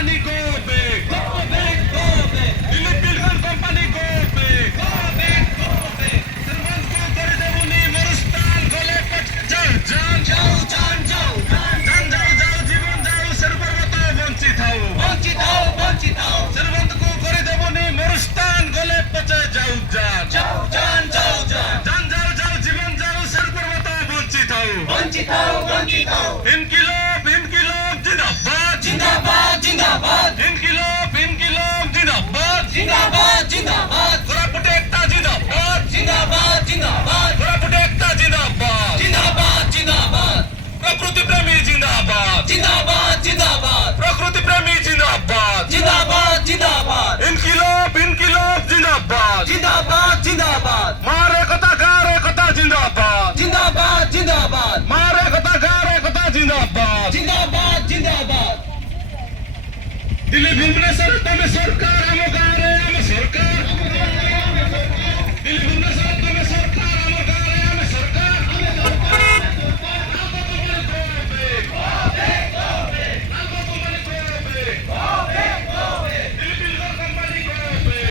company go back. Go back, go back. Dilip Bilhan company go back. Go back, go back. Servant ko kare deboni Morustan gole pat jao jao jao jao jao jao jao jao জীবন যাও সর্বত বঞ্চিত হও বঞ্চিত হও বঞ্চিত হও servant ko kare deboni Morustan gole pat jao jao jao jao jao jao jao jao জীবন যাও সর্বত বঞ্চিত হও বঞ্চিত হও বঞ্চিত হও ইনকিলাব ইনকিলাব জিন্দাবাদ জিন্দাবাদ জিন্দাবাদ ইনকিলাব ইনকিলাব জিন্দাবাদ জিন্দাবাদ জিন্দাবাদ কোরাপুট একটা জিন্দাবাদ জিন্দাবাদ জিন্দাবাদ কোরাপুট একটা জিন্দাবাদ জিন্দাবাদ জিন্দাবাদ প্রকৃতি প্রেমী জিন্দাবাদ জিন্দাবাদ জিন্দাবাদ প্রকৃতি প্রেমী জিন্দাবাদ জিন্দাবাদ জিন্দাবাদ ইনকিলাব ইনকিলাব জিন্দাবাদ জিন্দাবাদ জিন্দাবাদ মারে কথা গারে কথা জিন্দাবাদ জিন্দাবাদ জিন্দাবাদ মারে কথা গারে কথা জিন্দাবাদ জিন্দাবাদ জিন্দাবাদ দিল্লি ভুবনেশ্বর তবে সরকার